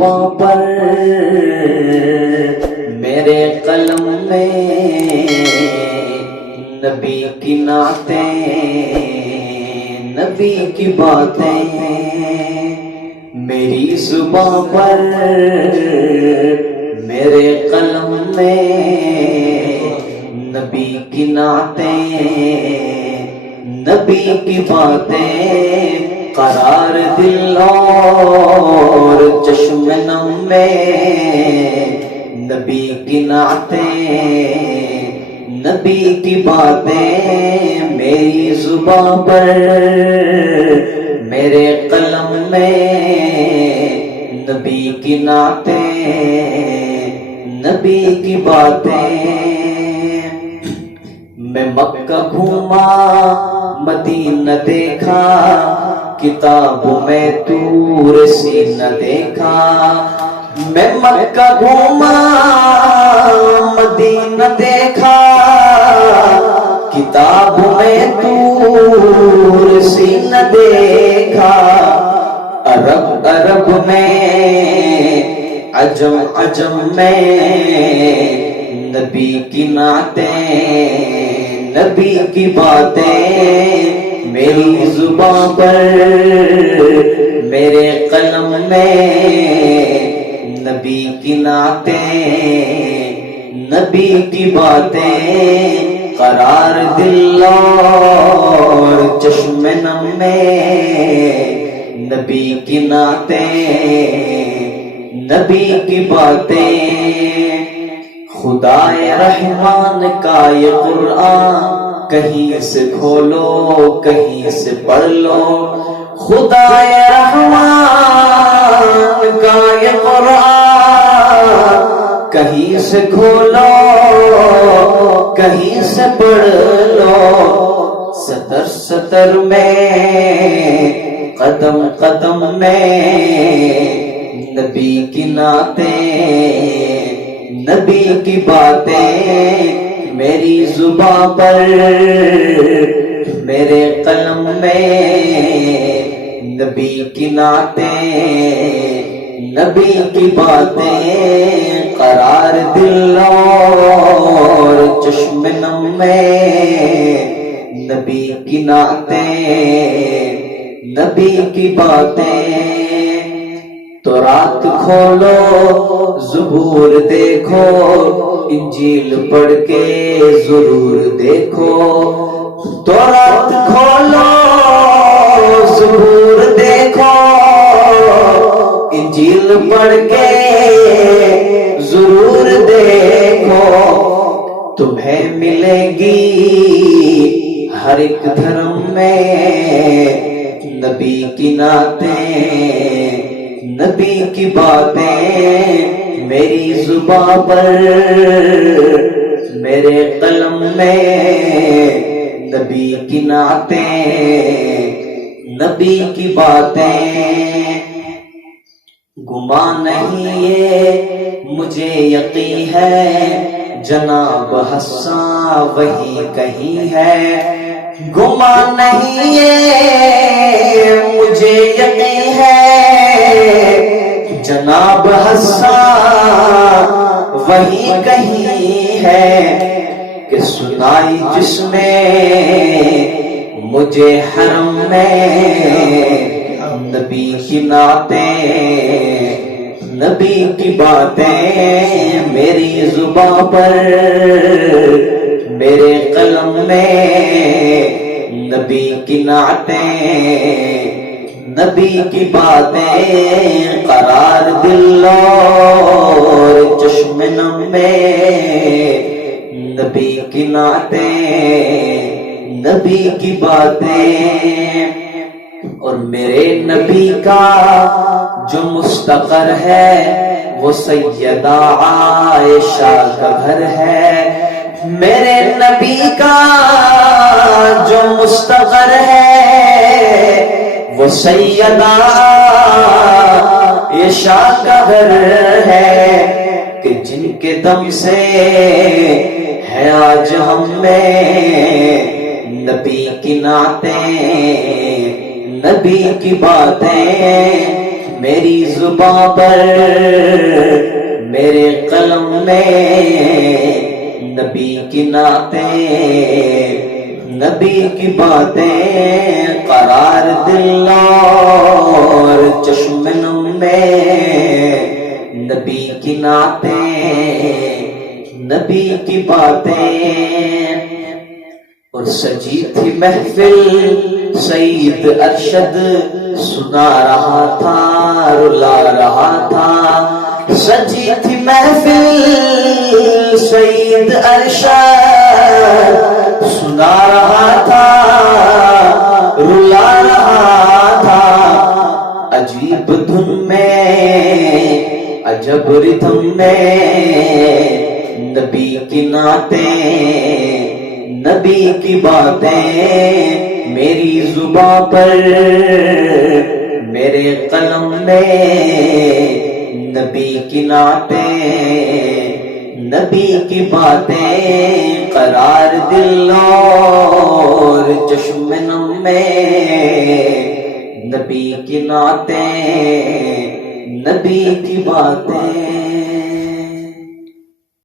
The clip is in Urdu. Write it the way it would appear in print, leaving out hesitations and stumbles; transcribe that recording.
زباں پر میرے قلم میں نبی کی نعتیں، نبی کی باتیں، میری زباں پر میرے قلم میں نبی کی نعتیں، نبی کی باتیں، قرار دل اور چشم نم میں نبی کی نعتیں، نبی کی باتیں، میری زباں پر میرے قلم میں نبی کی نعتیں، نبی کی باتیں۔ میں مکہ گھوما مدینہ دیکھا، کتابوں میں طور سینہ دیکھا۔ میں مکہ گھوما مدینہ دیکھا، کتابوں میں طور سینہ دیکھا۔ عرب عرب میں، عجم عجم میں نبی کی نعتیں، نبی کی باتیں، میری زباں پر میرے قلم میں نبی کی نعتیں، نبی کی باتیں، قرار دل اور چشم نم میں نبی کی نعتیں، نبی کی باتیں۔ خدائے رحمان کا یہ قرآن کہیں سے کھولو کہیں سے پڑھ لو، خدائے رحمان کا یہ قرآن کہیں سے کھولو کہیں سے پڑھ لو۔ سطر سطر میں، قدم قدم میں نبی کی نعتیں، نبی کی باتیں، میری زباں پر میرے قلم میں نبی کی نعتیں، نبی کی باتیں، قرار دل اور چشم نم میں نبی کی نعتیں، نبی کی باتیں۔ تو رات کھولو زبور دیکھو، انجیل پڑھ کے ضرور دیکھو۔ تو رات کھولو زبور دیکھو، انجیل پڑھ کے ضرور دیکھو۔ تمہیں ملے گی ہر ایک دھرم میں نبی کی نعتیں، نبی کی باتیں، میری زباں پر میرے قلم میں نبی کی نعتیں، نبی کی باتیں۔ گمان نہیں یہ مجھے یقین ہے، جناب حساں وہی کہیں ہے۔ گمان نہیں یہ مجھے یقین ہے، جناب حساں وہی کہیں ہے۔ کہ سنائی جس نے مجھے حرم میں نبی کی نعتیں، نبی کی باتیں، میری زباں پر میرے قلم میں نبی کی نعتیں، نبی کی باتیں، قرار دل اور چشم نم میں نبی کی نعتیں، نبی کی باتیں۔ اور میرے نبی کا جو مستقر ہے وہ سیدہ عائشہ کا گھر ہے۔ میرے نبی کا جو مستقر ہے وہ سیدہ عائشہ کا گھر ہے۔ کہ جن کے دم سے ہے آج ہم میں نبی کی نعتیں، نبی کی باتیں، میری زباں پر میرے قلم میں نبی کی نعتیں نبی کی باتیں قرار دل اور چشم نم میں نبی کی نعتیں نبی کی باتیں اور سجی تھی محفل سعید ارشد سنا رہا تھا رلا رہا تھا سجی تھی محفل سعید ارشد سنا رہا تھا رلا رہا تھا عجیب دھن میں عجب ردھم میں نبی کی نعتیں نبی کی باتیں میری زباں پر میرے قلم میں نبی کی نعتیں نبی کی باتیں قرار دل اور چشم نم میں نبی کی نعتیں نبی کی باتیں